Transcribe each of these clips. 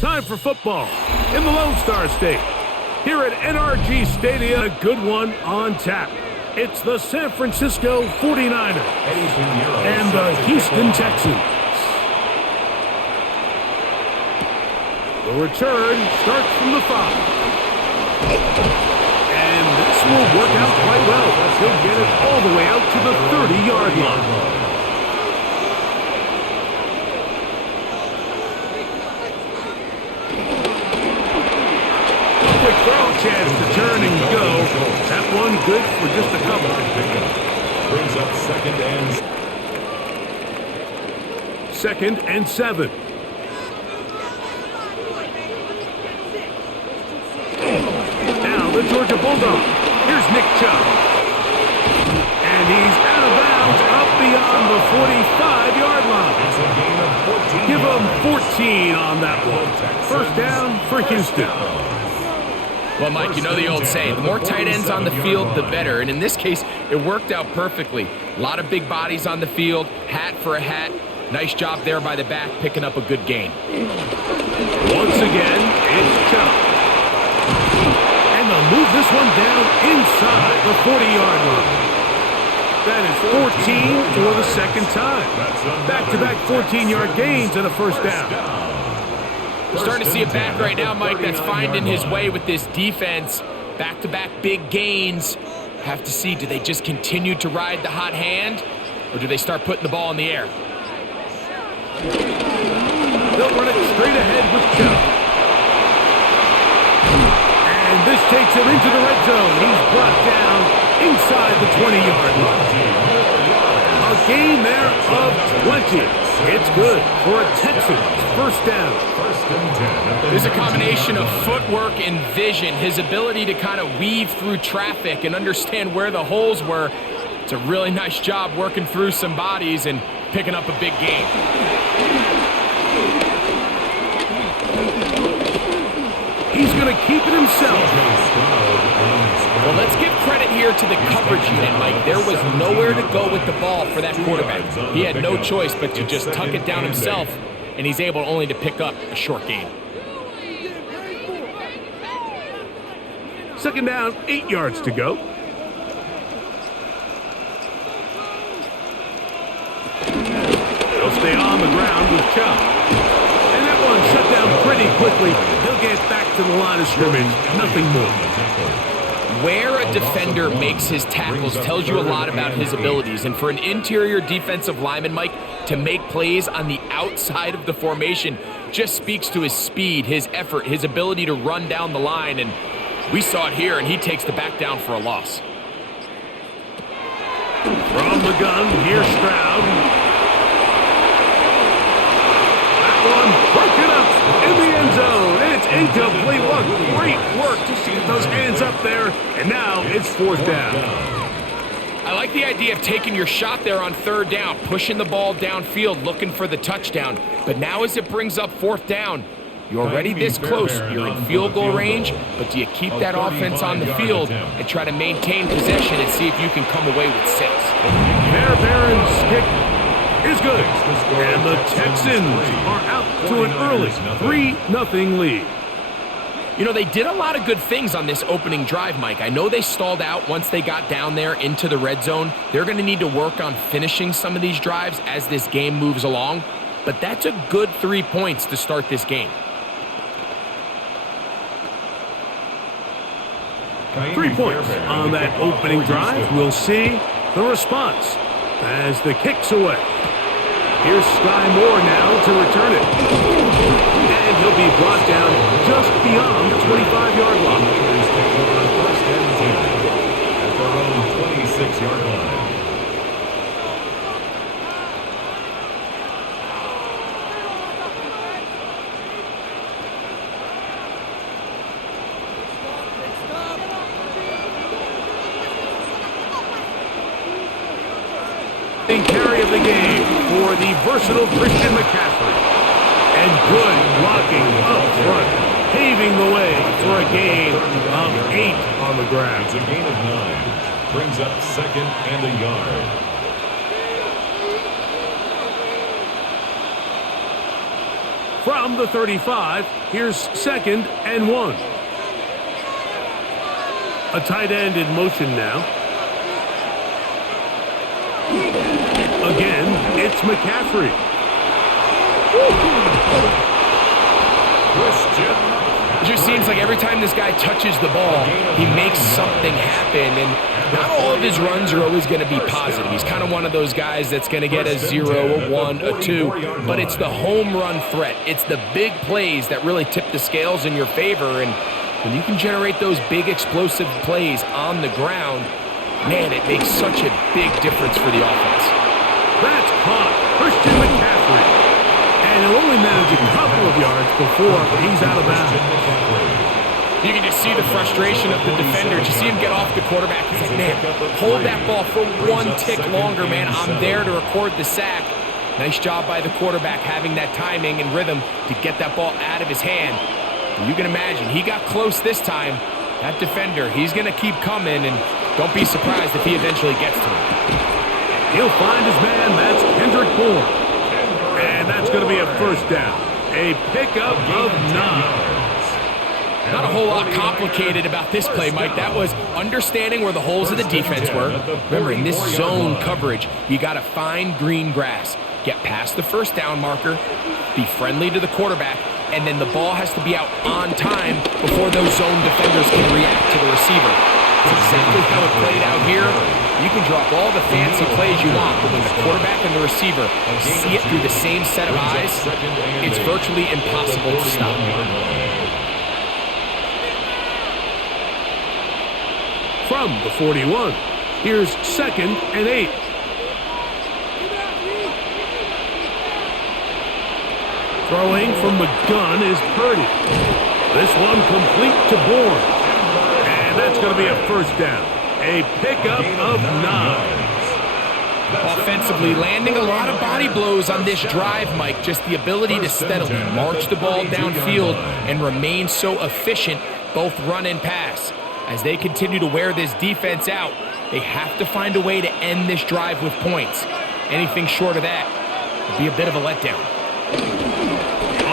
Time for football in the Lone Star State. Here at NRG Stadium, a good one on tap. It's the San Francisco 49ers and the Houston Texans. The return starts from the 5. And this will work out quite well. He'll get it all the way out to the 30-yard line. Quick throw, chance to turn and go. That one good for just a couple. Brings up second and 7. Now the Georgia Bulldog. Here's Nick Chubb. And he's out of bounds up beyond the 45-yard line. Give him 14 on that one. First down for Houston. Well, Mike, you know the old saying, the more tight ends on the field, the better. And in this case, it worked out perfectly. A lot of big bodies on the field, hat for a hat. Nice job there by the back, picking up a good gain. Once again, it's Chubb. And they'll move this one down inside the 40-yard line. That is 14 for the second time. Back-to-back 14-yard gains and a first down. Starting to see a back right now, Mike, that's finding his way with this defense. Back-to-back big gains. Have to see, do they just continue to ride the hot hand, or do they start putting the ball in the air? They'll run it straight ahead with Chubb. And this takes him into the red zone. He's brought down inside the 20-yard line. A gain there of 20. It's good for a Texans first down. There's a combination of footwork and vision, his ability to kind of weave through traffic and understand where the holes were. It's a really nice job working through some bodies and picking up a big gain. He's going to keep it himself. Well, let's give credit here to the coverage unit, Mike. There was nowhere to go with the ball for that quarterback. He had no choice but to just tuck it down himself, and he's able only to pick up a short gain. Second down, 8 yards to go. They'll stay on the ground with Chubb. And that one shut down pretty quickly. He'll get back to the line of scrimmage. Nothing more. Where a defender makes his tackles tells you a lot about his abilities. And for an interior defensive lineman, Mike, to make plays on the outside of the formation just speaks to his speed, his effort, his ability to run down the line. And we saw it here, and he takes the back down for a loss. From the gun, here's Stroud. That one broken up in the end zone. It's incomplete. What great work to get those hands up there. And now it's fourth down. I like the idea of taking your shot there on third down, pushing the ball downfield, looking for the touchdown. But now as it brings up fourth down, you're already this close. You're in field goal range, but do you keep that offense on the field and try to maintain possession and see if you can come away with 6? Bear Baron's kick is good. And the Texans are out to an early 3-0 lead. You know, they did a lot of good things on this opening drive, Mike. I know they stalled out once they got down there into the red zone. They're going to need to work on finishing some of these drives as this game moves along. But that's a good 3 points to start this game. 3 points on that opening drive. We'll see the response as the kick's away. Here's Sky Moore now to return it. And he'll be brought down just beyond the 25-yard line. First and 10 at their own 26-yard line. Carry of the game for the versatile Christian McCaffrey. And good blocking up front, paving the way for a gain of 8 on the ground. It's a gain of 9. Brings up second and a yard. From the 35, here's 2nd and 1. A tight end in motion now. Again, it's McCaffrey. It just seems like every time this guy touches the ball, he makes something happen, and not all of his runs are always going to be positive. He's kind of one of those guys that's going to get a 0, a 1, a 2, but it's the home run threat. It's the big plays that really tip the scales in your favor, and when you can generate those big explosive plays on the ground, man, it makes such a big difference for the offense. That's caught. Christian McCaffrey. And he'll only manage a couple of yards before he's out of bounds. You can just see the frustration of the defender. You see him get off the quarterback. He's like, man, hold that ball for one tick longer, man. I'm there to record the sack. Nice job by the quarterback having that timing and rhythm to get that ball out of his hand. And you can imagine, he got close this time. That defender, he's going to keep coming, and don't be surprised if he eventually gets to him. He'll find his man. That's Kendrick Bourne. And that's going to be a first down. A pickup of 9. Not a whole lot complicated about this play, Mike. That was understanding where the holes of the defense were. Remember, in this zone coverage, you got to find green grass. Get past the first down marker, be friendly to the quarterback, and then the ball has to be out on time before those zone defenders can react to the receiver. That's exactly how it played out here. You can drop all the fancy plays you want, but when the quarterback and the receiver see it through the same set of eyes, it's virtually impossible to stop. From the 41, here's 2nd and 8. Throwing from the gun is Purdy. This one complete to Bourne. And that's going to be a first down. A pickup of 9. Offensively, landing a lot of body blows on this drive, Mike. Just the ability to steadily march the ball downfield and remain so efficient, both run and pass. As they continue to wear this defense out, they have to find a way to end this drive with points. Anything short of that would be a bit of a letdown.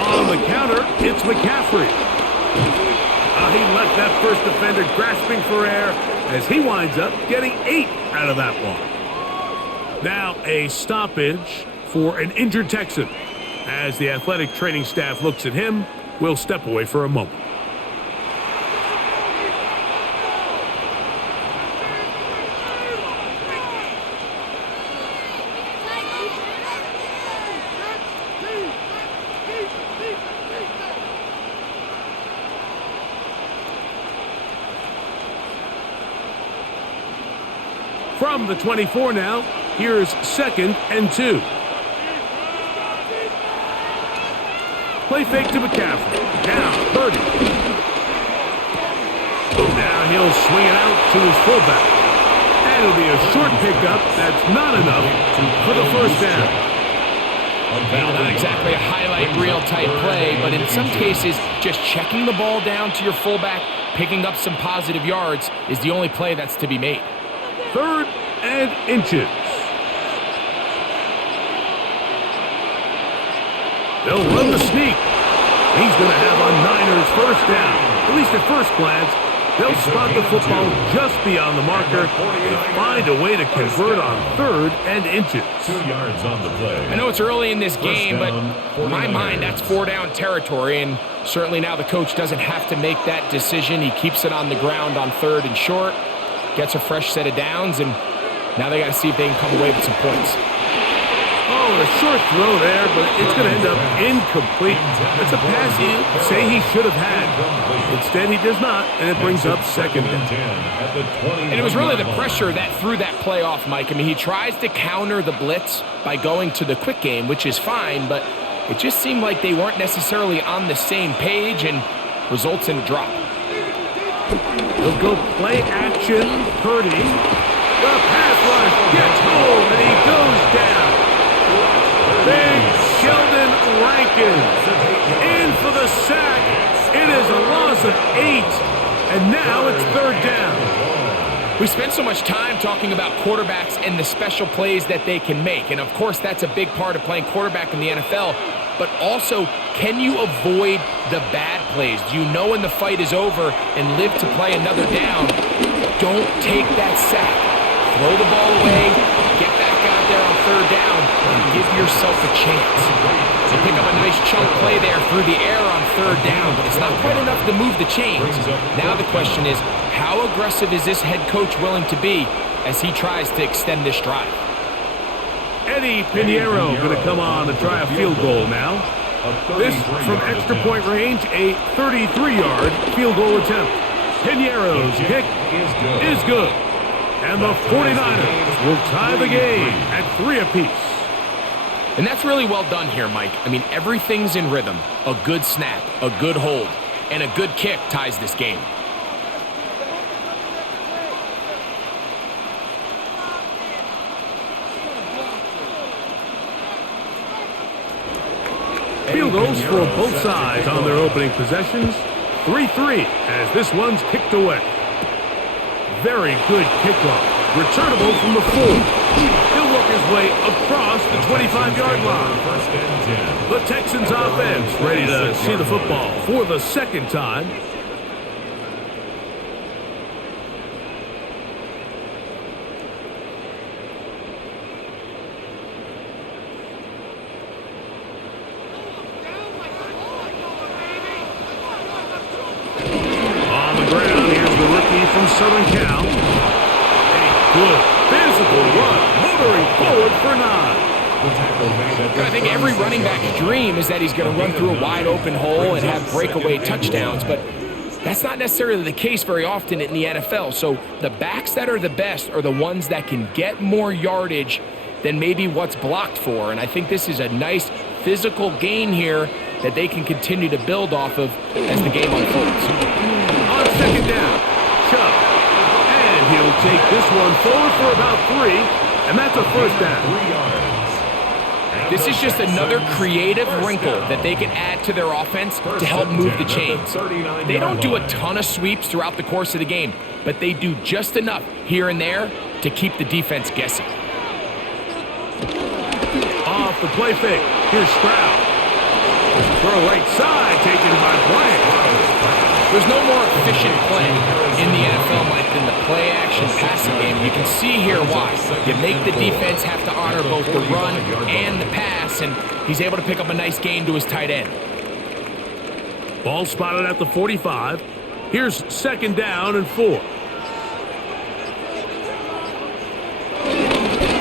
On the counter, it's McCaffrey. He left that first defender grasping for air as he winds up getting 8 out of that one. Now a stoppage for an injured Texan. As the athletic training staff looks at him, we'll step away for a moment. From the 24 now, here's 2nd and 2. Play fake to McCaffrey. Now Purdy. Now he'll swing it out to his fullback. And it'll be a short pickup. That's not enough for the first down. Well, not exactly a highlight reel type play, but in some cases, just checking the ball down to your fullback, picking up some positive yards is the only play that's to be made. 3rd and inches. They'll run the sneak. He's going to have a Niners first down. At least at first glance, they'll spot the football just beyond the marker and find a way to convert on 3rd and inches. 2 yards on the play. I know it's early in this game, but in my mind, that's 4-down territory, and certainly now the coach doesn't have to make that decision. He keeps it on the ground on 3rd and short, gets a fresh set of downs, and now they got to see if they can come away with some points. Oh, a short throw there, but it's going to end up incomplete. That's a pass you say he should have had. Instead, he does not, and it brings up 2nd down. And it was really the pressure that threw that play off, Mike. I mean, he tries to counter the blitz by going to the quick game, which is fine, but it just seemed like they weren't necessarily on the same page and results in a drop. He'll go play action. Purdy. The pass rush gets home, and he goes down. Big Sheldon Rankins in for the sack. It is a loss of 8, and now it's 3rd down. We spent so much time talking about quarterbacks and the special plays that they can make, and of course that's a big part of playing quarterback in the NFL. but also, can you avoid the bad plays? Do you know when the fight is over and live to play another down? Don't take that sack. Throw the ball away, get back out there on third down, and give yourself a chance. They pick up a nice chunk play there through the air on third down, but it's not quite enough to move the chains. Now the question is, how aggressive is this head coach willing to be as he tries to extend this drive? Eddie Pinheiro going to come on and try a field goal now. This from extra point range, a 33-yard field goal attempt. Pinheiro's kick is good. And the 49ers will tie the game at 3 apiece. And that's really well done here, Mike. I mean, everything's in rhythm. A good snap, a good hold, and a good kick ties this game. Field goals for both sides on their opening possessions. 3-3 as this one's kicked away. Very good kickoff. Returnable from the 4. He'll work his way across the 25-yard line. The Texans offense ready to see the football for the second time. On the ground, here's the rookie from Southern Cal. Good physical run, motoring forward for 9. I think every running back's dream is that he's going to run through a wide open hole and have breakaway touchdowns, but that's not necessarily the case very often in the NFL. So the backs that are the best are the ones that can get more yardage than maybe what's blocked for, and I think this is a nice physical gain here that they can continue to build off of as the game unfolds. On second down, Chubb. He'll take this one forward for about 3, and that's a first down. This is just another creative wrinkle that they can add to their offense to help move the chains. They don't do a ton of sweeps throughout the course of the game, but they do just enough here and there to keep the defense guessing. Off the play fake, here's Stroud. Throw right side, taken by Bryant. There's no more efficient play in the NFL, Mike, than the play-action passing game. You can see here why. You make the defense have to honor both the run and the pass, and he's able to pick up a nice gain to his tight end. Ball spotted at the 45. Here's second down and 4.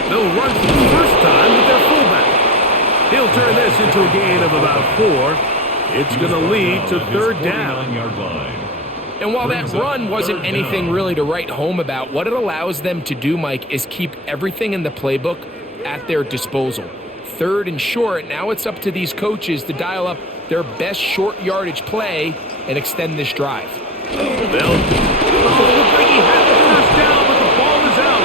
They'll run for the first time with their fullback. He'll turn this into a gain of about 4. It's going to lead to third down. And while that run wasn't anything really to write home about, what it allows them to do, Mike, is keep everything in the playbook at their disposal. Third and short, now it's up to these coaches to dial up their best short yardage play and extend this drive. Looks like he had the first down, but the ball is out.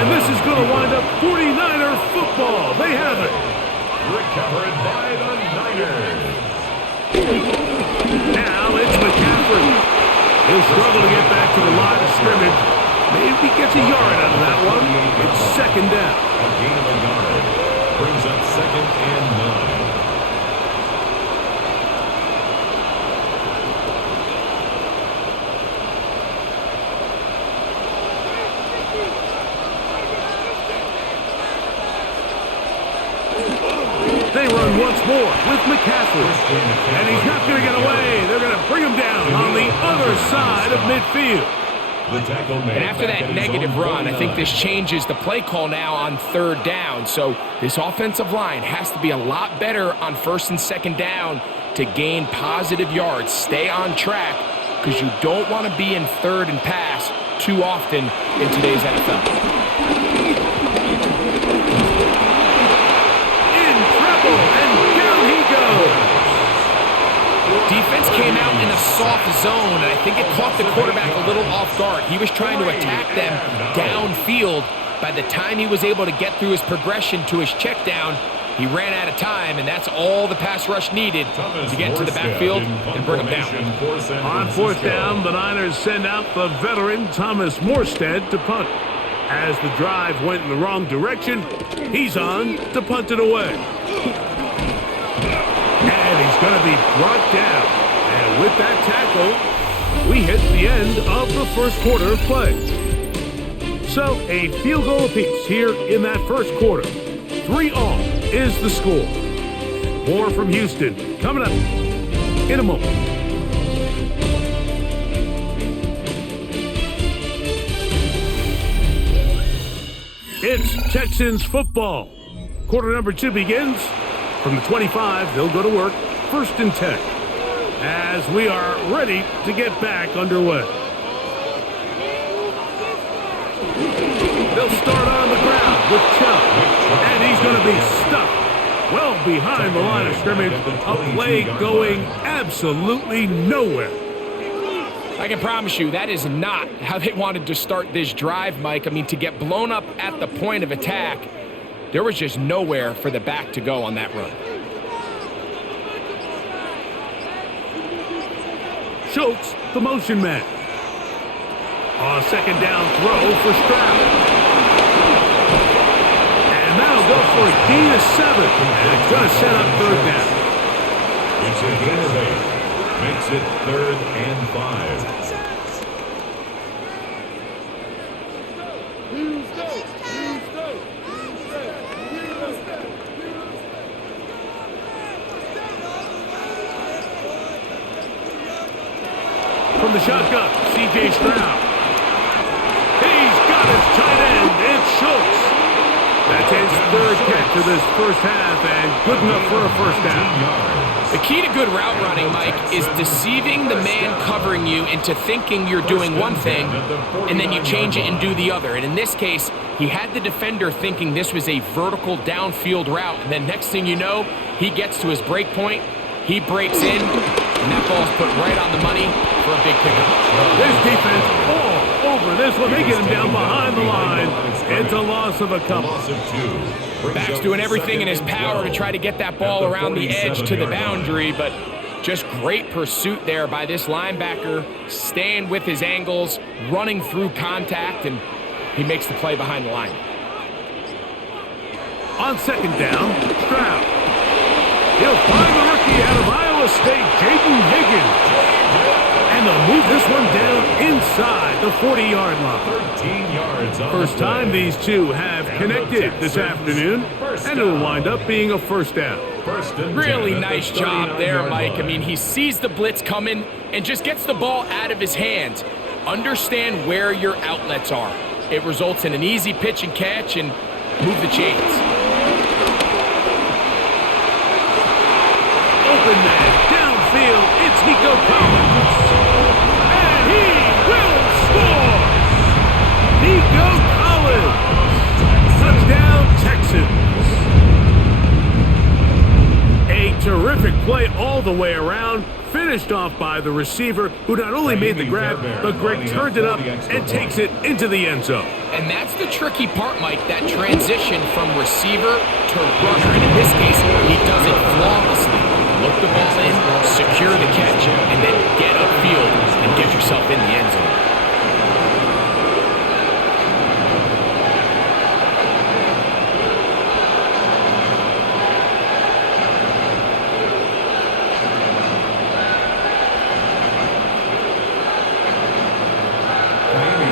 And this is going to wind up 49er football. They have it. Recovered by the Niners. Now it's McCaffrey. He'll struggle to get back to the line of scrimmage. Maybe gets a yard out of that one. It's second down. A gain of a yard. Brings up 2nd and 9. They run once more with McCaffrey. And he's not going to get away. They're going to bring him down on the other side of midfield. And after that negative run, I think this changes the play call now on third down. So this offensive line has to be a lot better on first and second down to gain positive yards. Stay on track because you don't want to be in third and pass too often in today's NFL. And down he goes. Defense came out in a soft zone, and I think it caught the quarterback a little off guard. He was trying to attack them downfield. By the time he was able to get through his progression to his check down, he ran out of time, and that's all the pass rush needed to get to the backfield and bring him down. On fourth down, the Niners send out the veteran Thomas Morstead to punt. As the drive went in the wrong direction, he's on to punt it away. going to be brought down. And with that tackle, we hit the end of the first quarter of play. So a field goal apiece here in that first quarter. 3-all is the score. More from Houston coming up in a moment. It's Texans football. Quarter number 2 begins. From the 25, they'll go to work. 1st and 10. As we are ready to get back underway. They'll start on the ground with Chubb. And he's going to be stuck well behind the line of scrimmage. A play going absolutely nowhere. I can promise you that is not how they wanted to start this drive, Mike. I mean, to get blown up at the point of attack, there was just nowhere for the back to go on that run. Schultz, the motion man. On a 2nd down throw for Stroud. And that'll go for a gain of 7. And it's going to set up 3rd down. It's a gain of 8. Makes it 3rd and 5. From the shotgun, C.J. Stroud. He's got his tight end. It's Schultz. That's his 3rd catch of this first half and good enough for a 1st down. The key to good route running, Mike, is deceiving the man covering you into thinking you're doing one thing, and then you change it and do the other. And in this case, he had the defender thinking this was a vertical downfield route, and then next thing you know, he gets to his break point, he breaks in, and that ball's put right on the money for a big pickup. This defense all over this one. They get him down behind the line. It's a loss of a couple. Back's doing everything in his power to try to get that ball around the edge to the boundary, but just great pursuit there by this linebacker, staying with his angles, running through contact, and he makes the play behind the line. On 2nd down, Stroud. He'll find the rookie out of Iowa State, Jaden Higgins. And they'll move this one down inside the 40-yard line. 13 yards. First time these two have connected this afternoon, and it'll wind up being a 1st down. Really nice job there, Mike. I mean, he sees the blitz coming and just gets the ball out of his hands. Understand where your outlets are. It results in an easy pitch and catch and move the chains. Open man, downfield, it's Nico Collins. And he will score! Nico Collins! Touchdown, Texans! A terrific play all the way around, finished off by the receiver, who not only made the grab, but Greg turned it up and takes it into the end zone. And that's the tricky part, Mike, that transition from receiver to runner. And in this case, he does it flawlessly. Look the ball in, secure the catch, and then get upfield and get yourself in the end zone.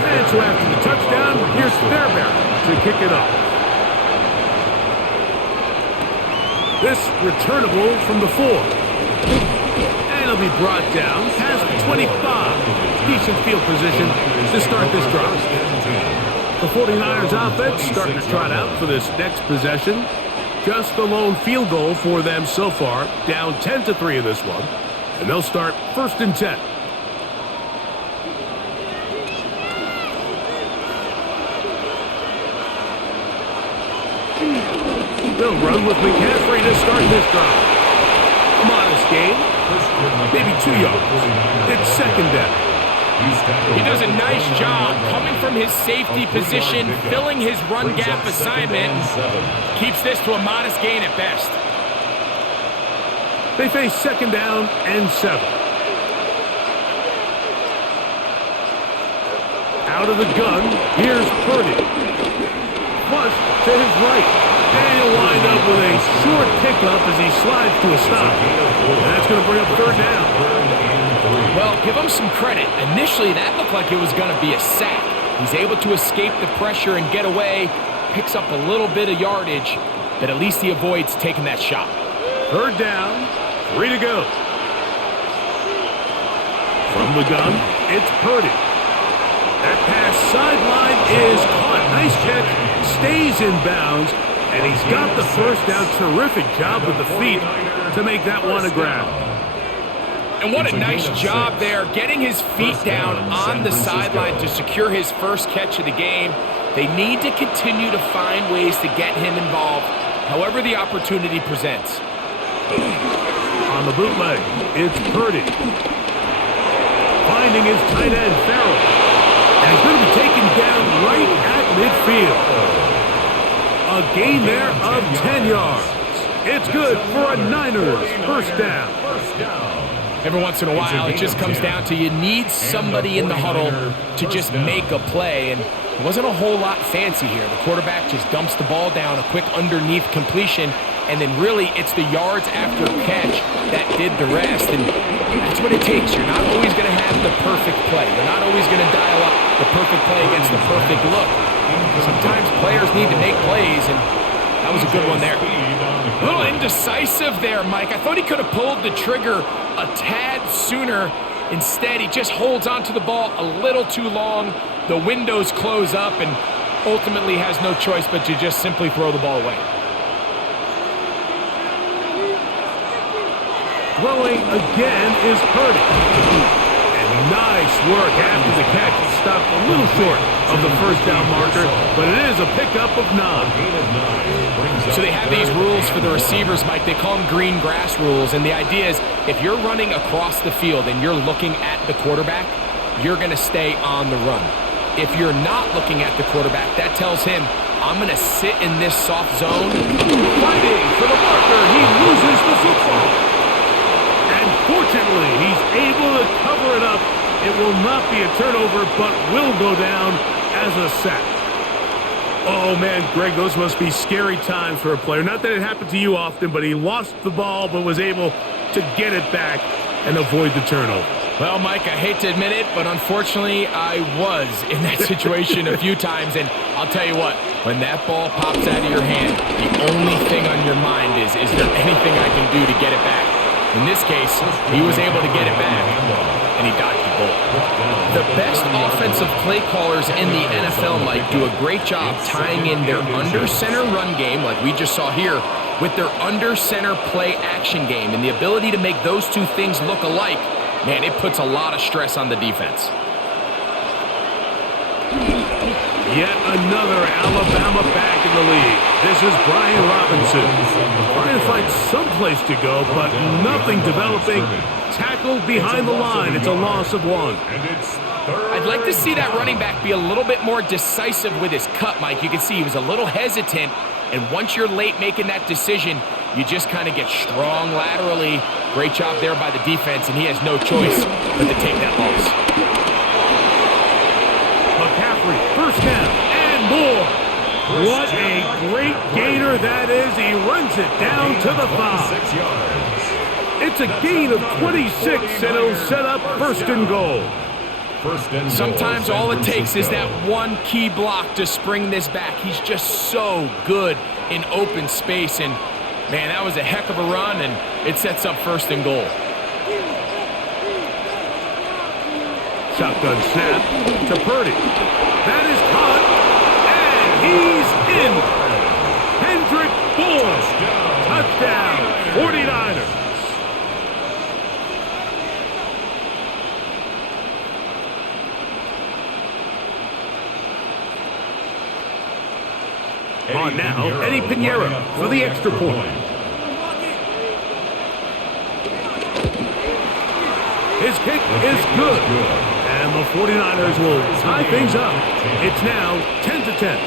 And so after the touchdown, here's Fairbairn to kick it off. This returnable from the 4. And it'll be brought down past the 25. Decent field position to start this drive. The 49ers offense starting to trot out for this next possession. Just the lone field goal for them so far. Down 10-3 in this one. And they'll start 1st and 10. They'll run with McCaffrey to start this drive. A modest gain, maybe 2 yards. It's 2nd down. He does a nice job coming from his safety position, filling his run gap assignment, keeps this to a modest gain at best. They face 2nd down and 7. Out of the gun, here's Purdy. Flush to his right. And he'll wind up with a short pickup as he slides to a stop. And that's going to bring up third down. Well, give him some credit. Initially, that looked like it was going to be a sack. He's able to escape the pressure and get away, picks up a little bit of yardage, but at least he avoids taking that shot. Third down, 3 to go. From the gun, it's Purdy. That pass sideline is caught. Nice catch, stays in bounds, and he's got the first down. Terrific job with the feet to make that one a grab. And what a nice job there, getting his feet down on the sideline to secure his first catch of the game. They need to continue to find ways to get him involved, however the opportunity presents. On the bootleg, it's Purdy. Finding his tight end, Farrell. And he's going to be taken down right at midfield. A gain there of 10 yards. It's good for a Niners first down. Every once in a while, it just comes down to you need somebody in the huddle to just make a play, and it wasn't a whole lot fancy here. The quarterback just dumps the ball down, a quick underneath completion, and then really it's the yards after catch that did the rest, and that's what it takes. You're not always going to have the perfect play. You're not always going to dial up the perfect play against the perfect look. Sometimes players need to make plays, and that was a good one there. A little indecisive there, Mike. I thought he could have pulled the trigger a tad sooner. Instead, he just holds onto the ball a little too long. The windows close up and ultimately has no choice but to just simply throw the ball away. Throwing again is Purdy. And nice work after the catch. He stopped a little short of the first down marker, but it is a pickup of 9. So they have these rules for the receivers, Mike. They call them green grass rules, and the idea is if you're running across the field and you're looking at the quarterback, you're going to stay on the run. If you're not looking at the quarterback, that tells him, I'm going to sit in this soft zone. Fighting for the marker, he loses the football. And fortunately, he's able to cover it up. It will not be a turnover, but will go down as a sack. Oh, man, Greg, those must be scary times for a player. Not that it happened to you often, but he lost the ball but was able to get it back and avoid the turnover. Well, Mike, I hate to admit it, but unfortunately, I was in that situation a few times. And I'll tell you what, when that ball pops out of your hand, the only thing on your mind is there anything I can do to get it back? In this case, he was able to get it back, and he dodged the bullet. The best offensive play callers in the NFL, Mike, do a great job tying in their under-center run game, like we just saw here, with their under-center play action game. And the ability to make those two things look alike, man, it puts a lot of stress on the defense. Yet another Alabama back in the league. This is Brian Robinson. Trying to find some place to go, but nothing developing. Tackled behind the line. It's a loss of 1. I'd like to see that running back be a little bit more decisive with his cut, Mike. You can see he was a little hesitant, and once you're late making that decision, you just kind of get strong laterally. Great job there by the defense, and he has no choice but to take that loss. McCaffrey, first down, and more. What a great gainer that is. He runs it down to the 5. It's a gain of 26, and it'll set up first and goal. Sometimes all it takes is that one key block to spring this back. He's just so good in open space, and man, that was a heck of a run, and it sets up first and goal. Shotgun snap to Purdy. That is caught, and he's in. Hendrick Bourne. Touchdown, 49ers. On now, Eddie Pinheiro for the extra point. His kick is good. And the 49ers will tie things up. It's now 10-10.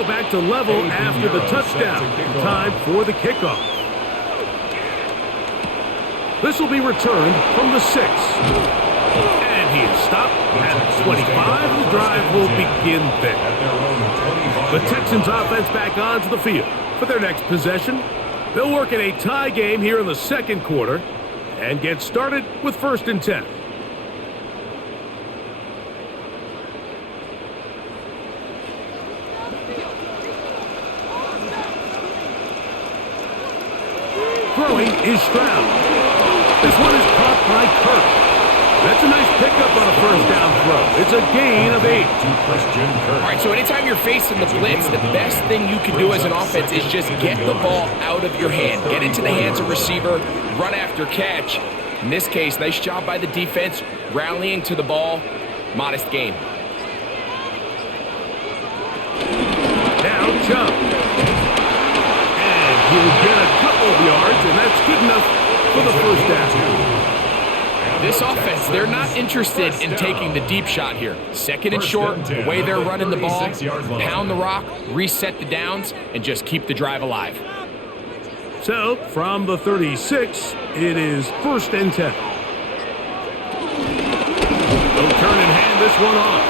throw back to level after the touchdown. Time for the kickoff. This will be returned from the 6. And he is stopped at the 25. The drive will begin there. The Texans offense back onto the field for their next possession. They'll work in a tie game here in the second quarter and get started with 1st and 10. Throwing is Stroud. This one is caught by Kirk. That's a nice pickup on a 1st down throw. It's a gain of 8. All right, so anytime you're facing the blitz, the best thing you can do as an offense is just get the ball out of your hand. Get into the hands of receiver, run after catch. In this case, nice job by the defense, rallying to the ball. Modest gain. Now Chubb. And he'll get a couple of yards, and that's good enough for the 1st down. This offense, they're not interested in taking the deep shot here. 2nd and short, the way they're running the ball, pound the rock, reset the downs, and just keep the drive alive. So, from the 36, it is 1st and 10. They'll turn and hand this one off.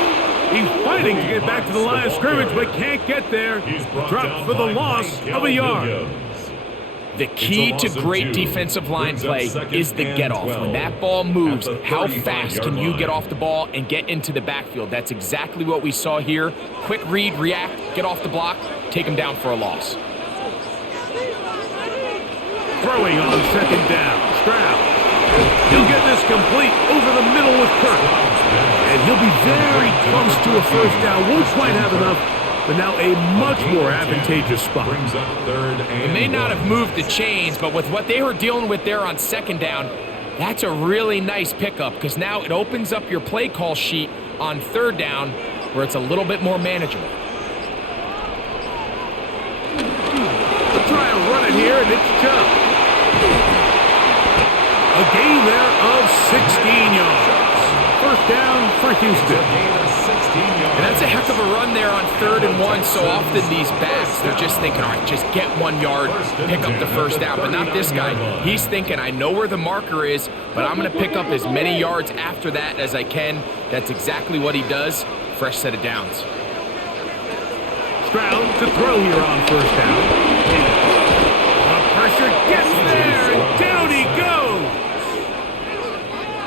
He's fighting to get back to the line of scrimmage, but can't get there. Dropped for the loss of a yard. The key to great defensive line play is the get-off. When that ball moves, how fast can you get off the ball and get into the backfield? That's exactly what we saw here. Quick read, react, get off the block, take him down for a loss. Throwing on 2nd down, Stroud. He'll get this complete over the middle with Kirk. And he'll be very close to a 1st down. Won't quite have enough, but now a much more advantageous spot. They may not have moved the chains, but with what they were dealing with there on 2nd down, that's a really nice pickup because now it opens up your play call sheet on 3rd down where it's a little bit more manageable. They'll try and run it here, and it's Chubb. A gain there of 16 yards. 1st down for Houston. And that's a heck of a run there on 3rd and 1. So often these backs, they're just thinking, all right, just get 1 yard, pick up the 1st down. But not this guy. He's thinking, I know where the marker is, but I'm going to pick up as many yards after that as I can. That's exactly what he does. Fresh set of downs. Stroud to throw here on 1st down. The pressure gets there, and down he goes.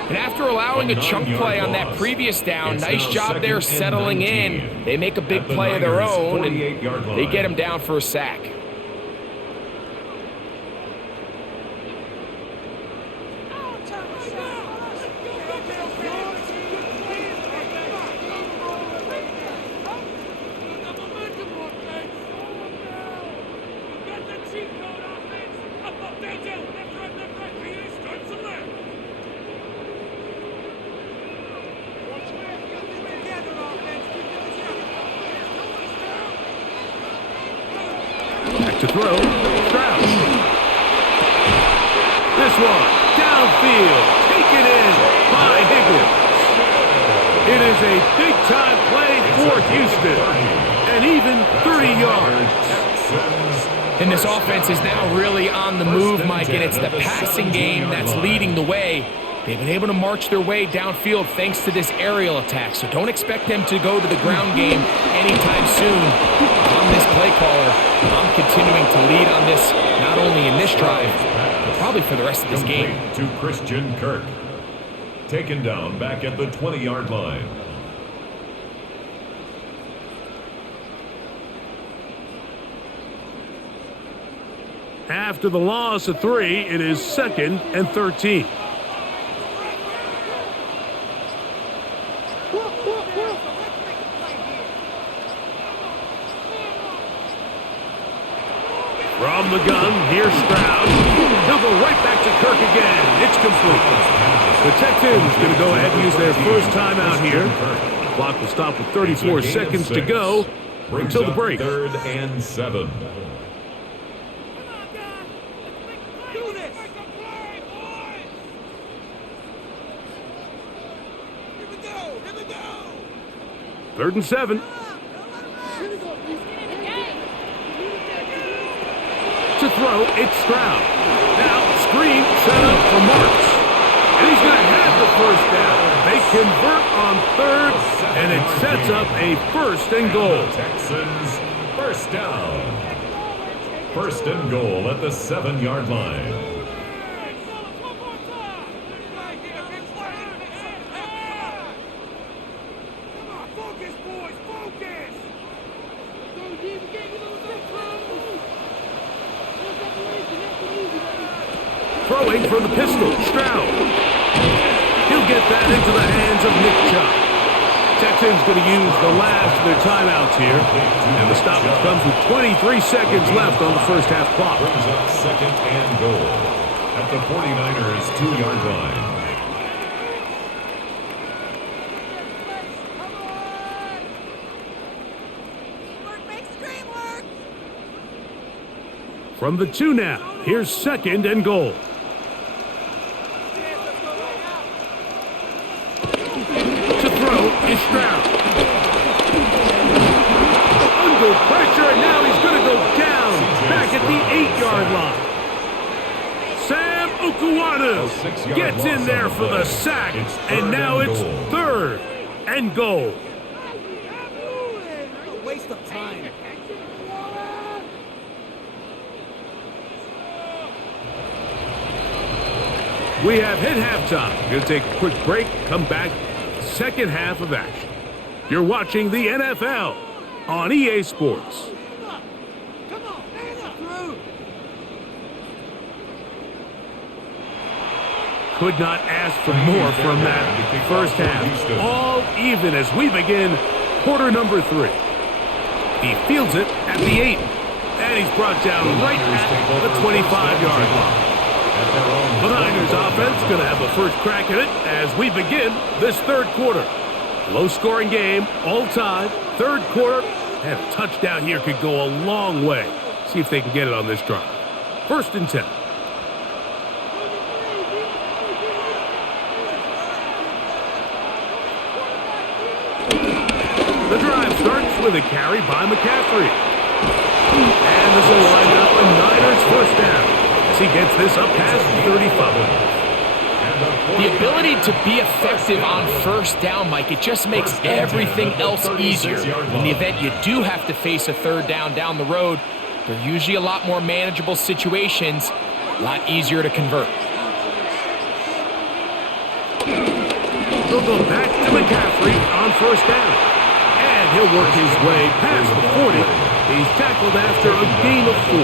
And after allowing a chunk play on that previous down, nice job there settling in. They make a big play of their own, and they get him down for a sack. To throw, Stroud. This one, downfield, taken in by Higgins. It is a big-time play for Houston, and even 30 yards. And this offense is now really on the move, Mike, and it's the passing game that's leading the way. They've been able to march their way downfield thanks to this aerial attack, so don't expect them to go to the ground game anytime soon. I'm this play caller. I'm continuing to lead on this, not only in this drive, but probably for the rest of this game. To Christian Kirk. Taken down back at the 20-yard line. After the loss of 3, it is 2nd and 13. From the gun, here's Stroud. He'll go right back to Kirk again. It's complete. The Texans going to go ahead and use their first timeout here. The clock will stop with 34 seconds to go until the break. 3rd and 7. Third and 7. To throw, it's Stroud. Now, screen set up for Marks. And he's going to have the first down. They convert on third, and it sets up a 1st and goal. Texans, first down. 1st and goal at the 7-yard line. Throwing from the pistol, Stroud. He'll get that into the hands of Nick Chubb. Texans going to use the last of their timeouts here. And the stoppage comes with 23 seconds left on the first half clock. Brings up 2nd and goal at the 49ers 2-yard line. From the 2 now, here's 2nd and goal. To throw is Stroud. Under pressure, and now he's going to go down. Back at the 8-yard line. Sam Okuwanu gets in there for the sack, and now it's 3rd and goal. A waste of time. We have hit halftime. Going to take a quick break, come back, second half of action. You're watching the NFL on EA Sports. Come on, man up. Could not ask for more from that first half. All even as we begin quarter number 3. He fields it at the 8. And he's brought down right at the 25-yard line. The Niners offense going to have a first crack at it as we begin this 3rd quarter. Low-scoring game, all tied, 3rd quarter, and a touchdown here could go a long way. See if they can get it on this drive. 1st and 10. The drive starts with a carry by McCaffrey. And this will wind up a Niners first down. He gets this up past 35. The ability to be effective on first down, Mike, it just makes everything else easier. In the event you do have to face a 3rd down the road, they're usually a lot more manageable situations, a lot easier to convert. They'll go back to McCaffrey on first down. And he'll work his way past the 40. He's tackled after a gain of 4.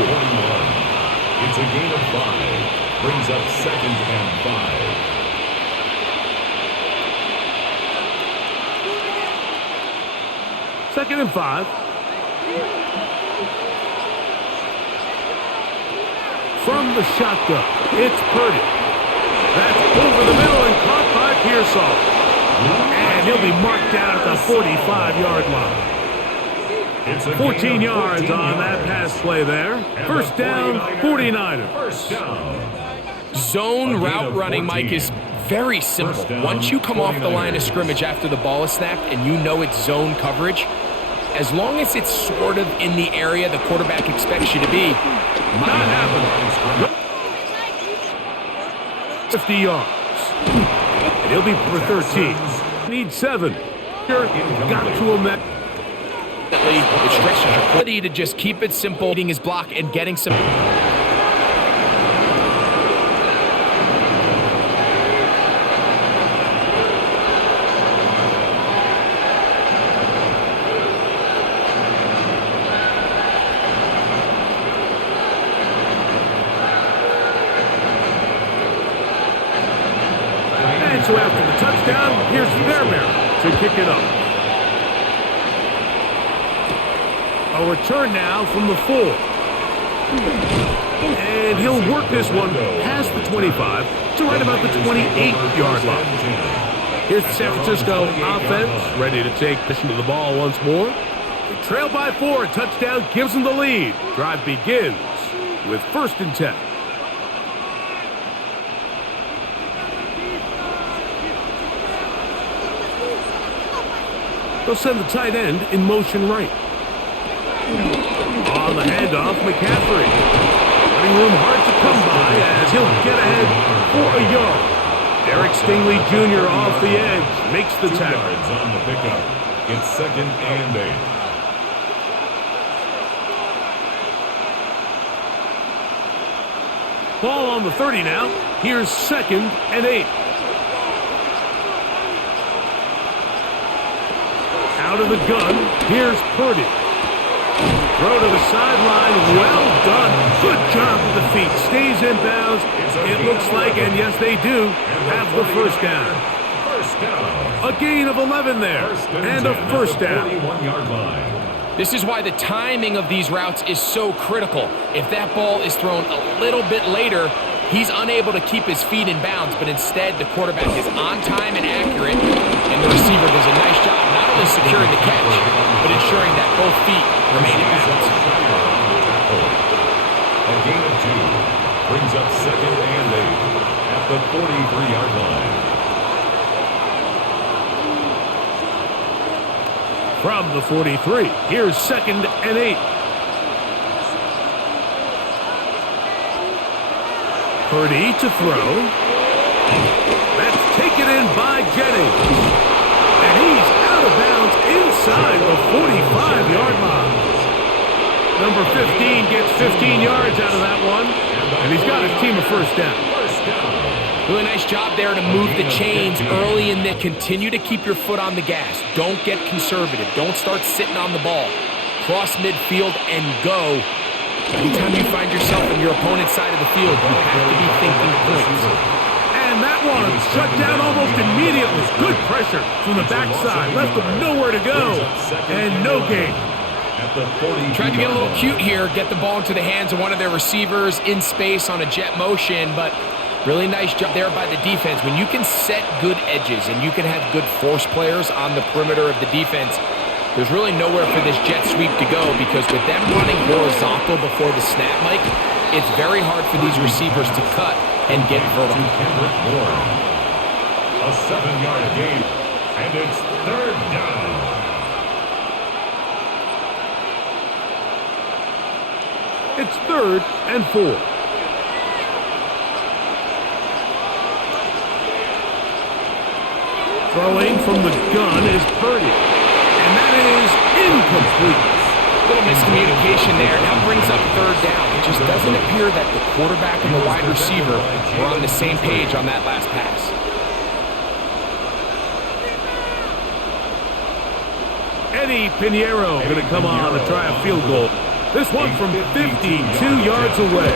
It's a gain of 5. Brings up 2nd and 5. Second and 5. From the shotgun, it's Purdy. That's over the middle and caught by Pearsall. And he'll be marked down at the 45-yard line. 14 yards on that pass play there. First down, 49ers. Zone route running, Mike, is very simple. Once you come off the line of scrimmage after the ball is snapped and you know it's zone coverage, as long as it's sort of in the area the quarterback expects you to be, not happening. 50 yards. And he'll be for 13. Need 7. Got to him that. It stretches your ability to just keep it simple, hitting his block and getting some. And so after the touchdown, here's their man to kick it up. A return now from the 4. And he'll work this one past the 25 to right about the 28-yard line. Here's the San Francisco offense ready to take possession of the ball once more. They trail by 4. A touchdown gives them the lead. Drive begins with 1st and 10. They'll send the tight end in motion right. On the handoff, McCaffrey. Running room hard to come by as he'll get ahead for a yard. Derek Stingley Jr. off the edge makes the 2 tackle. yards on the pickup. It's 2nd and 8. Ball on the 30 now. Here's 2nd and 8. Out of the gun. Here's Purdy. Throw to the sideline. Well done. Good job with the feet. Stays in bounds. It looks like, and yes, they do, have the first down. First down. A gain of 11 there. And a first down. 41-yard line. This is why the timing of these routes is so critical. If that ball is thrown a little bit later, he's unable to keep his feet in bounds, but instead the quarterback is on time and accurate, and the receiver does a nice job not only securing the catch, but ensuring that both feet remain in bounds. A gain of 2 brings up 2nd and 8 at the 43-yard line. From the 43, here's 2nd and 8. Purdy to throw. That's taken in by Jennings. And he's out of bounds inside the 45-yard line. Number 15 gets 15 yards out of that one. And he's got his team a first down. Really nice job there to move the chains early in the continue to keep your foot on the gas. Don't get conservative. Don't start sitting on the ball. Cross midfield and go. Anytime you find yourself on your opponent's side of the field, you have to be thinking points. And that one shut down almost immediately. Good pressure from the backside. Left them nowhere to go. And no gain. Tried to get a little cute here, get the ball into the hands of one of their receivers in space on a jet motion, but really nice job there by the defense. When you can set good edges and you can have good force players on the perimeter of the defense, there's really nowhere for this jet sweep to go, because with them running horizontal before the snap, Mike, it's very hard for these receivers to cut and get vertical. A 7-yard gain, and it's 3rd down. It's 3rd and 4. Throwing from the gun is Purdy. And that is incomplete. Little miscommunication there. Now brings up 3rd down. It just doesn't appear that the quarterback and the wide receiver were on the same page on that last pass. Eddie Pinheiro going to come on to try a field goal. This one from 52 yards away.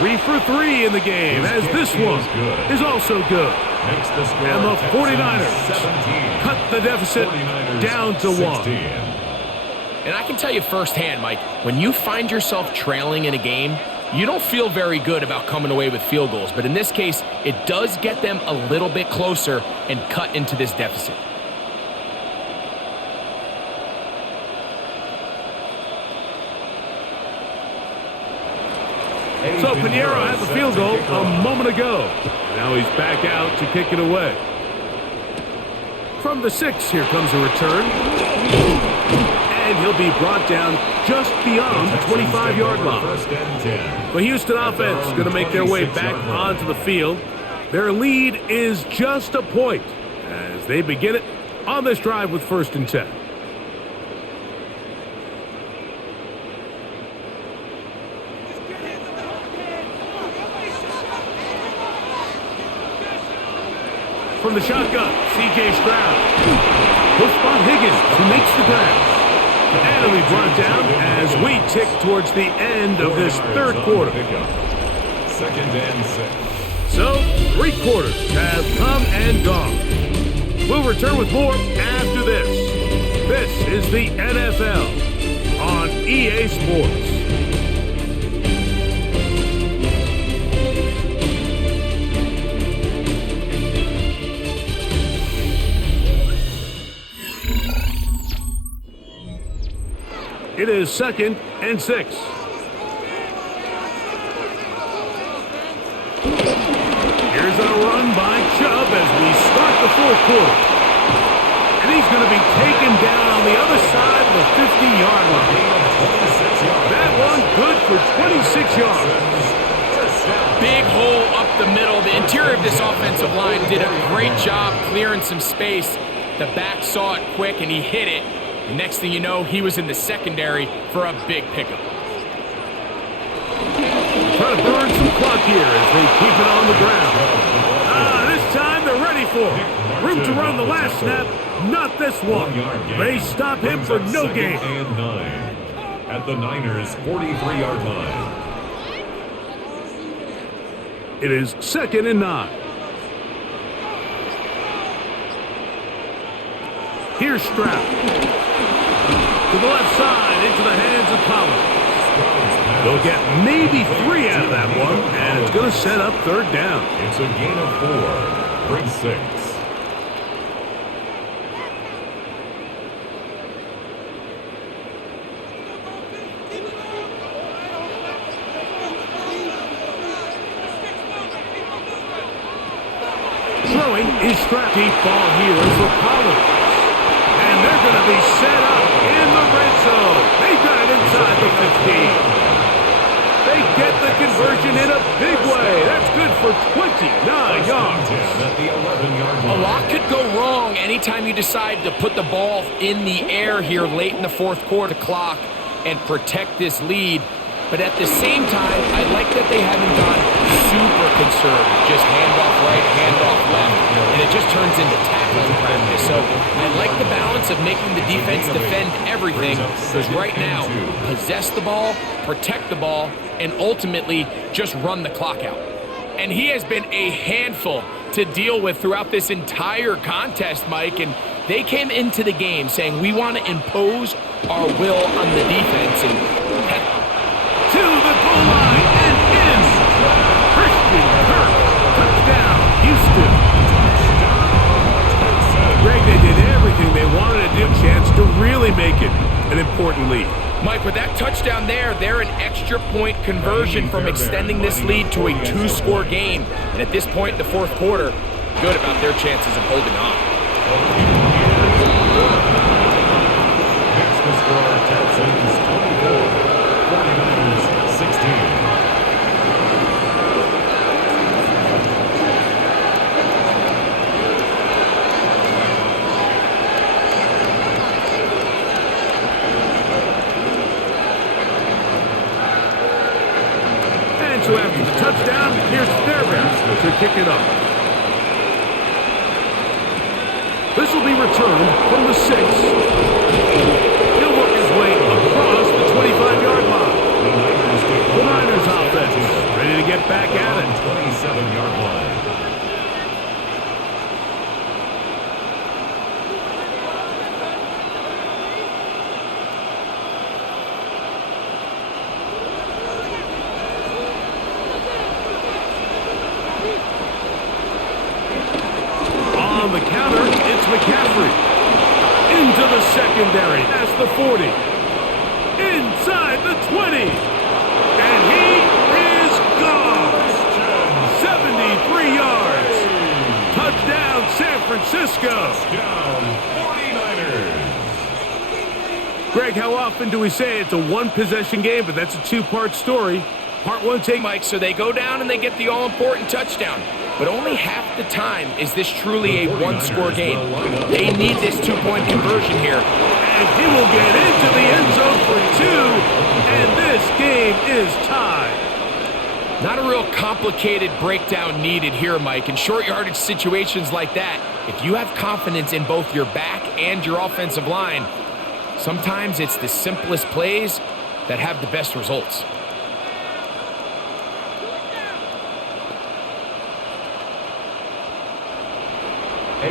3 for 3 in the game, as this one is also good. And the 49ers cut the deficit down to 1. And I can tell you firsthand, Mike, when you find yourself trailing in a game, you don't feel very good about coming away with field goals. But in this case, it does get them a little bit closer and cut into this deficit. So Pinheiro had the field goal a moment ago. Now he's back out to kick it away. From the 6, here comes a return. And he'll be brought down just beyond the 25-yard line. The Houston offense going to make their way back onto the field. Their lead is just a point as they begin it on this drive with 1st and 10. From the shotgun, C.J. Stroud. He'll spot Higgins, who makes the grab. And he'll be brought down as we tick towards the end of this 3rd quarter. 2nd and 6. So, 3 quarters have come and gone. We'll return with more after this. This is the NFL on EA Sports. It is 2nd and 6. Here's a run by Chubb as we start the 4th quarter. And he's going to be taken down on the other side of the 50-yard line. That one good for 26 yards. Big hole up the middle. The interior of this offensive line did a great job clearing some space. The back saw it quick, and he hit it. The next thing you know, he was in the secondary for a big pickup. Trying to burn some clock here as they keep it on the ground. This time they're ready for it. Room to run the last snap, not this one. They stop him for no gain. And 9 at the Niners' 43-yard line. It is 2nd and 9. Here's Stroud. To the left side, into the hands of Collins. They'll get maybe 3 out of that one, and it's going to set up 3rd down. It's a gain of 4. Bring 6. Throwing is Stroud. Deep ball here for Collins. And they're going to be set up in the red zone. They got it inside the 15. They get the conversion in a big way. That's good for 29 yards. A lot could go wrong anytime you decide to put the ball in the air here late in the 4th quarter clock and protect this lead. But at the same time, I like that they haven't gone super conservative. Just handoff right, handoff left, and it just turns into tackling practice. So I like the balance of making the defense defend everything, because right now, possess the ball, protect the ball, and ultimately just run the clock out. And he has been a handful to deal with throughout this entire contest, Mike, and they came into the game saying we want to impose our will on the defense, and to the goal line and in. Christian Kirk, touchdown, Houston. Greg, they did everything they wanted to do, chance to really make it an important lead. Mike, with that touchdown there, they're an extra point conversion from extending this lead to a 2-score game. And at this point in the 4th quarter, good about their chances of holding on. Next to score, Texans 24. 49ers 16. And so after the touchdown, here's Fairbanks to kick it up. This will be returned from the 6. He'll work his way across the 25-yard line. The Niners offense ready to get back at it. 27-yard line. On the counter, it's McCaffrey. Into the secondary. That's the 40. Inside the 20. And he is gone. 73 yards. Touchdown, San Francisco. Touchdown, 49ers. Greg, how often do we say it's a one-possession game, but that's a 2-part story? Part 1 take. Mike, so they go down and they get the all-important touchdown. But only half the time is this truly a 1-score game. They need this 2-point conversion here. And he will get into the end zone for 2. And this game is tied. Not a real complicated breakdown needed here, Mike. In short yardage situations like that, if you have confidence in both your back and your offensive line, sometimes it's the simplest plays that have the best results.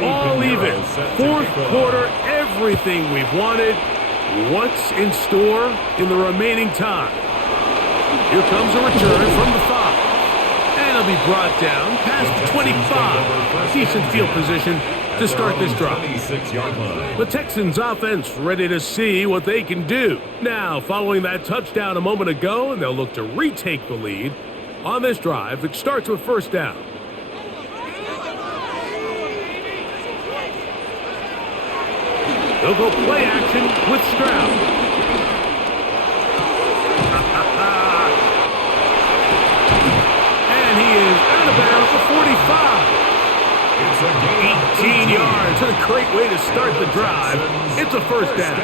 All even. 4th quarter, everything we've wanted. What's in store in the remaining time? Here comes a return from the 5. And it'll be brought down past the 25. Decent field position to start this drive. The Texans offense ready to see what they can do. Now, following that touchdown a moment ago, and they'll look to retake the lead on this drive. It starts with 1st down. They'll go play action with Stroud. wasn't a great way to start the drive. It's a first down.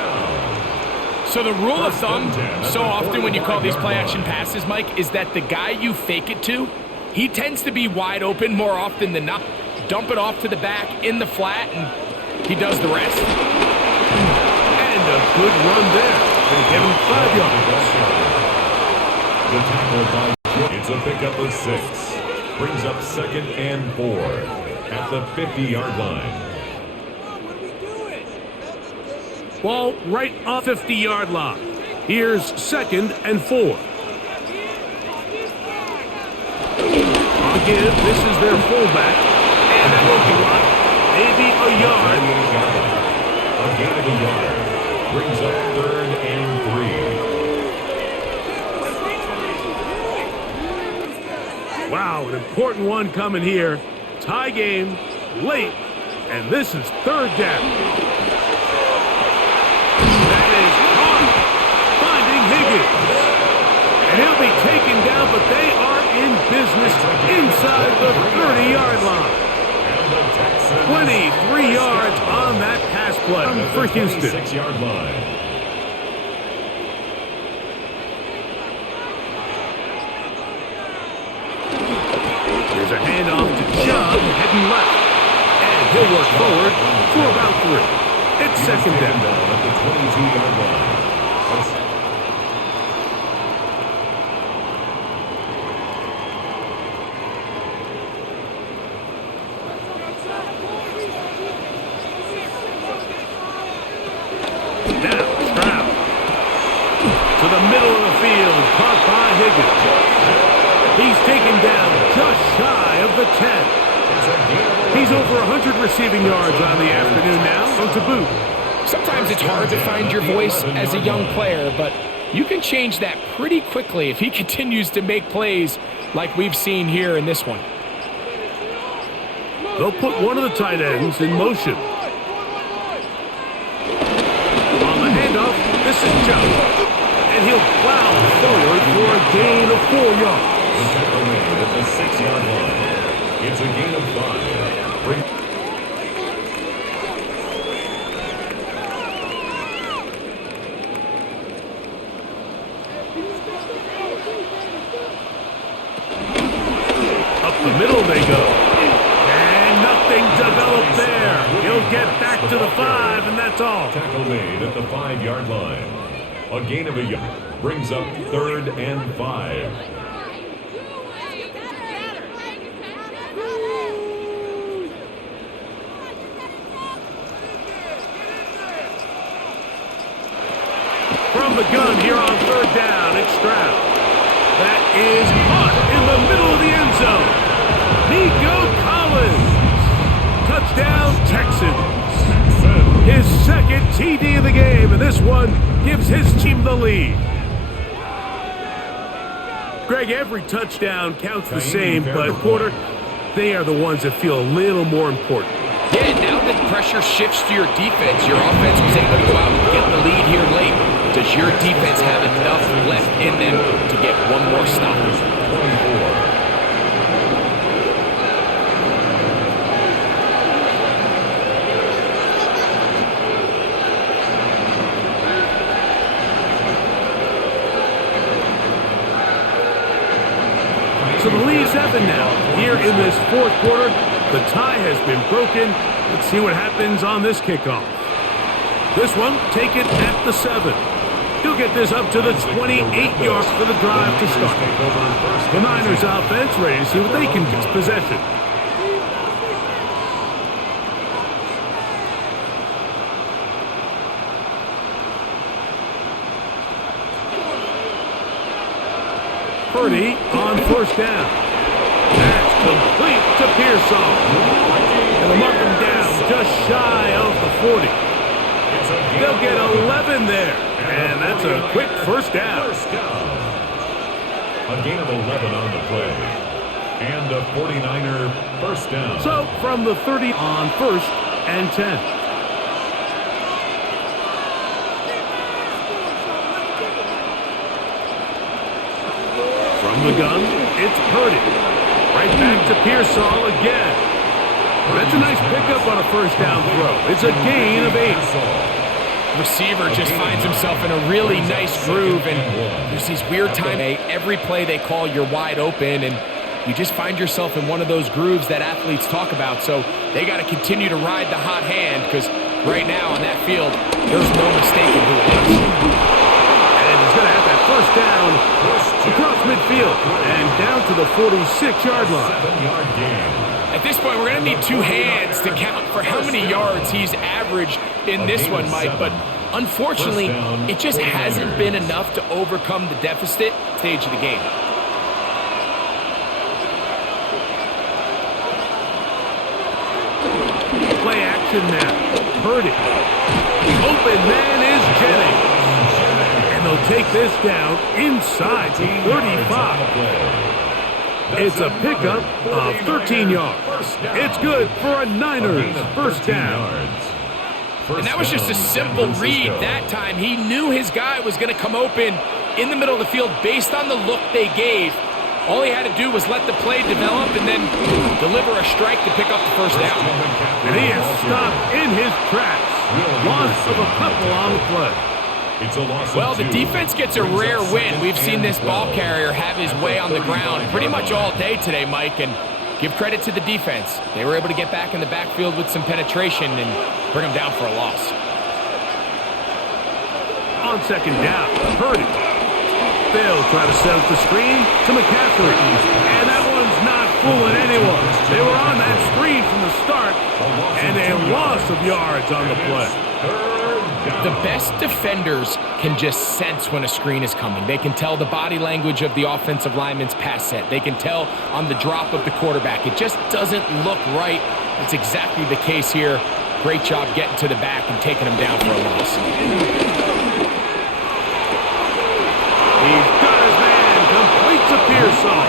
So the rule of thumb, so often when you call these play-action passes, Mike, is that the guy you fake it to, he tends to be wide open more often than not. Dump it off to the back in the flat, and he does the rest. And a good run there. Going to give him 5 yards. The tackle by it's a pickup of 6. Brings up 2nd and 4 at the 50-yard line. Ball right off 50-yard line. Here's 2nd and 4. Again, this is their fullback. And that will be up. Maybe a yard. A gain of a yard. Brings up 3rd and 3. Wow, an important one coming here. Tie game, late, and this is 3rd down. That is caught, finding Higgins. And he'll be taken down, but they are in business inside the 30-yard line. 23 yards on that pass play for Houston. 6-yard line. There's a handoff to Chubb, heading left. And he'll work forward for about 3. It's 2nd down. At the 22-yard line. Now, Stroud. To the middle of the field, caught by Higgins. He's taken down just shy of the 10. He's over 100 receiving yards on the afternoon now, so to boot. Sometimes it's hard to find your voice as a young player, but you can change that pretty quickly if he continues to make plays like we've seen here in this one. They'll put one of the tight ends in motion. On the handoff, this is Chubb. And he'll plow forward for a gain of 4 yards. At the 6-yard line. It's a gain of 5. Up the middle they go. And nothing developed there. He'll get back to the 5, and that's all. Tackle made at the 5-yard line. A gain of a yard. Brings up 3rd and 5. From the gun here on 3rd down, it's Stroud. That is caught in the middle of the end zone. Nico Collins. Touchdown, Texans. His 2nd TD of the game, and this one gives his team the lead. Greg, every touchdown counts the same, but Porter, they are the ones that feel a little more important. Yeah, now that pressure shifts to your defense, your offense was able to go out and get the lead here late. Does your defense have enough left in them to get one more stop? 24. So the lead's 7 now. Here in this 4th quarter, the tie has been broken. Let's see what happens on this kickoff. This one, taken at the 7. He'll get this up to the 28 yards for the drive to start. The Niners offense ready to see what they can do. Possession. Purdy on 1st down. That's complete to Pearsall. And they'll mark him down just shy of the 40. They'll get 11 there. And that's a quick 1st down. A gain of 11 on the play. And a 49er 1st down. So from the 30 on 1st and 10. From the gun, it's Purdy. Right back to Pearsall again. That's a nice pickup on a first down throw. It's a gain of 8. Receiver just finds himself in a really nice groove, and there's these weird times. Every play they call, you're wide open, and you just find yourself in one of those grooves that athletes talk about. So they got to continue to ride the hot hand, because right now on that field, there's no mistaking who it is. And he's going to have that first down across midfield and down to the 46-yard line. 7-yard gain. At this point, we're going to need two hands to count for how many yards he's averaged in this one, Mike. But unfortunately, it just hasn't been enough to overcome the deficit stage of the game. Play action now. Purdy. Open man is Jennings. And they'll take this down inside the 35. It's a pickup of 13 yards. It's good for a Niners first down. And that was just a simple read that time. He knew his guy was going to come open in the middle of the field based on the look they gave. All he had to do was let the play develop and then deliver a strike to pick up the first down. And he is stopped in his tracks. Loss of a couple on the play. It's a loss. Well, the defense gets a rare win. We've seen this ball carrier have his way on the ground pretty much all day today, Mike, and give credit to the defense. They were able to get back in the backfield with some penetration and bring them down for a loss. On second down, Purdy. They'll try to set up the screen to McCaffrey. And that one's not fooling anyone. They were on that screen from the start, and a loss of yards on the play. The best defenders can just sense when a screen is coming. They can tell the body language of the offensive lineman's pass set. They can tell on the drop of the quarterback. It just doesn't look right. That's exactly the case here. Great job getting to the back and taking him down for a loss. He's got his man, completes a Pearson.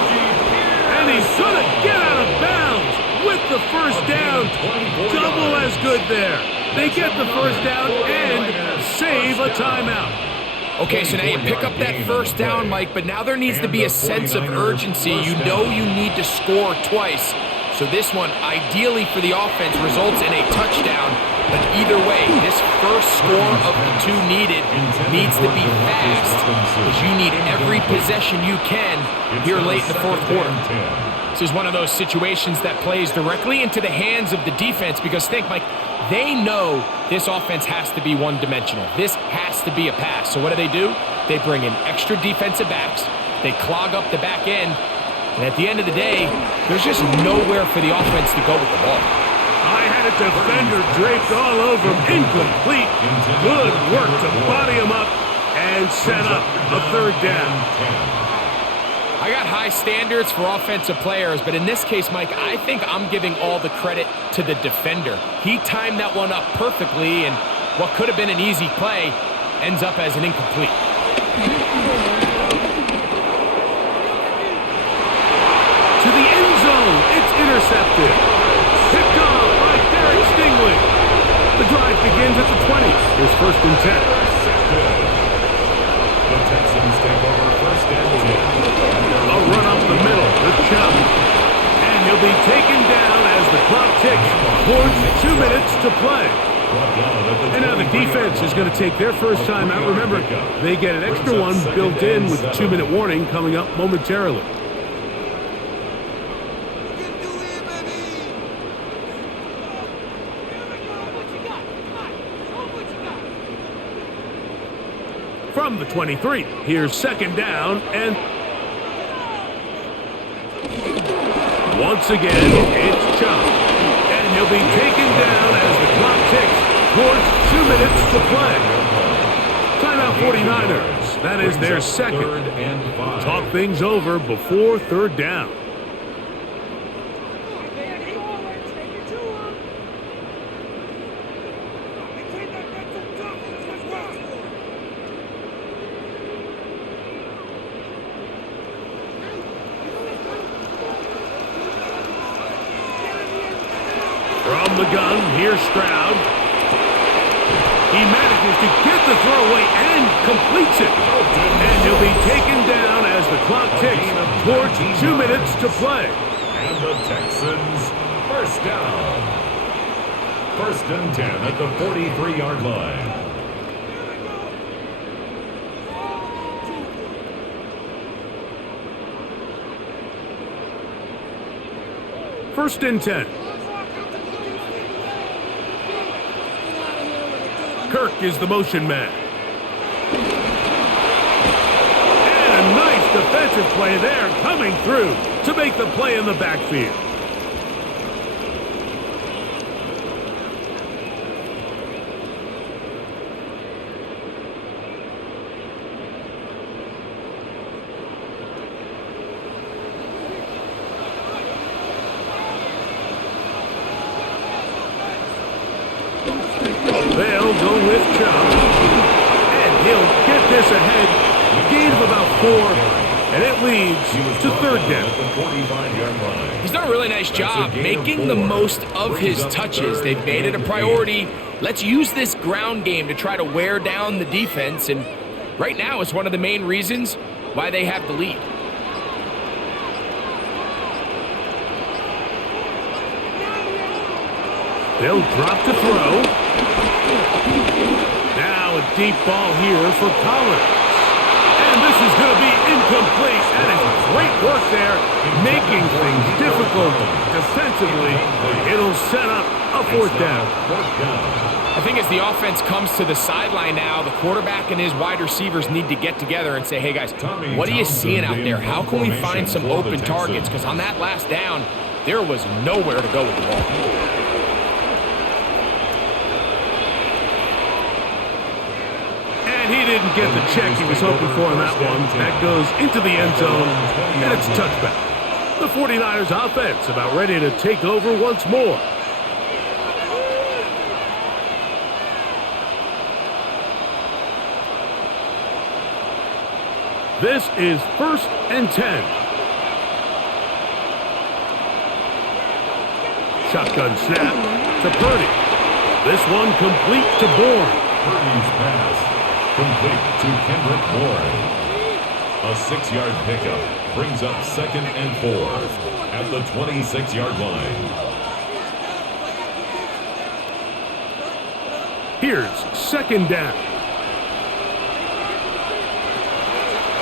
And he's going to get out of bounds with the first down. Double as good there. They get the first down and save a timeout. Okay, so now you pick up that first down, Mike, but now there needs to be a sense of urgency. You know you need to score twice. So this one, ideally for the offense, results in a touchdown. But either way, this first score of the two needed needs to be fast, because you need every possession you can here late in the fourth quarter. This is one of those situations that plays directly into the hands of the defense, because think, Mike, they know this offense has to be one-dimensional. This has to be a pass. So what do? They bring in extra defensive backs. They clog up the back end. And at the end of the day, there's just nowhere for the offense to go with the ball. I had a defender draped all over him. Incomplete. Good work to body him up and set up a third down. I got high standards for offensive players, but in this case, Mike, I think I'm giving all the credit to the defender. He timed that one up perfectly, and what could have been an easy play ends up as an incomplete. To the end zone, it's intercepted. Picked off by Derek Stingley. The drive begins at the 20. Here's first and 10. The Texans take over first and 10. A run up the middle with Chubb. And he'll be taken down as the clock ticks towards 2 minutes to play. And now the defense is going to take their first time out. Remember, they get an extra one built in with a 2-minute warning coming up momentarily. From the 23, here's second down, and once again, it's Chubb. And he'll be taken down as the clock ticks towards 2 minutes to play. Timeout 49ers. That is their second. Talk things over before third down. From the gun, here's Stroud. He manages to get the throw away and completes it. And he'll be taken down as the clock ticks towards 2 minutes to play. And the Texans first down. First and 10 at the 43-yard line. First and 10. Kirk is the motion man. And a nice defensive play there coming through to make the play in the backfield. They'll go with Chubb. And he'll get this ahead. Gain of about 4. And it leads to third down. He's done a really nice job making the most of his touches. They've made it a priority. Let's use this ground game to try to wear down the defense. And right now it's one of the main reasons why they have the lead. They'll drop to throw. Now a deep ball here for Collins. And this is going to be incomplete. That is great work there, making things difficult defensively. It'll set up a fourth down. I think as the offense comes to the sideline now, the quarterback and his wide receivers need to get together and say, hey guys, what are you seeing out there? How can we find some open targets? Because on that last down, there was nowhere to go with the ball. He didn't get the check he was hoping for on that one. That goes into the end zone, and it's touchback. The 49ers offense about ready to take over once more. This is first and 10. Shotgun snap to Purdy. This one complete to Bourne. Purdy's pass complete to Kendrick Bourne. A 6-yard pickup brings up second and 4 at the 26-yard line. Here's second down.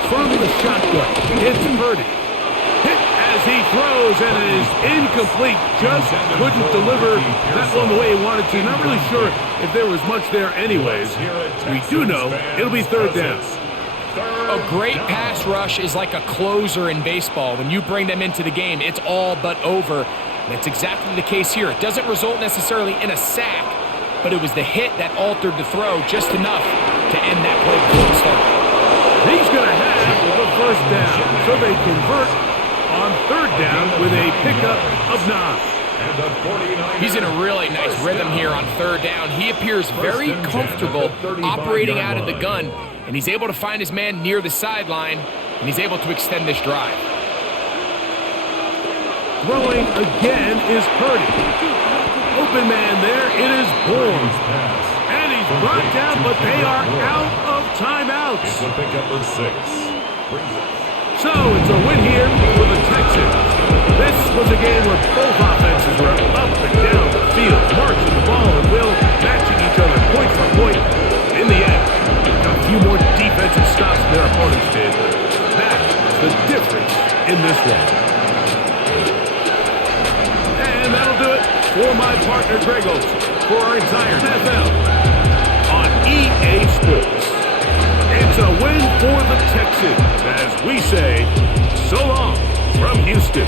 From the shotgun, it's Purdy. Hit as he throws, and it is incomplete. Just couldn't deliver that one the way he wanted to. Not really sure if there was much there anyways. We do know it'll be third down. A great pass rush is like a closer in baseball. When you bring them into the game, it's all but over. And that's exactly the case here. It doesn't result necessarily in a sack, but it was the hit that altered the throw just enough to end that play before it started. He's going to have the first down, so they convert on third down with a pickup of 9. He's in a really nice rhythm here on third down. He appears very comfortable operating out of the gun, and he's able to find his man near the sideline, and he's able to extend this drive. Throwing again is Purdy. Open man there, it is Bourne. And he's brought down, but they are out of timeouts. It's a pickup of 6. So it's a win here for the Texans. This was a game where both offenses were up and down the field, marching the ball and will, matching each other point for point. In the end, got a few more defensive stops than their opponents did. That is the difference in this one. And that'll do it for my partner Greg Olson for our entire NFL on EA Sports. It's a win for the Texans, as we say, so long from Houston.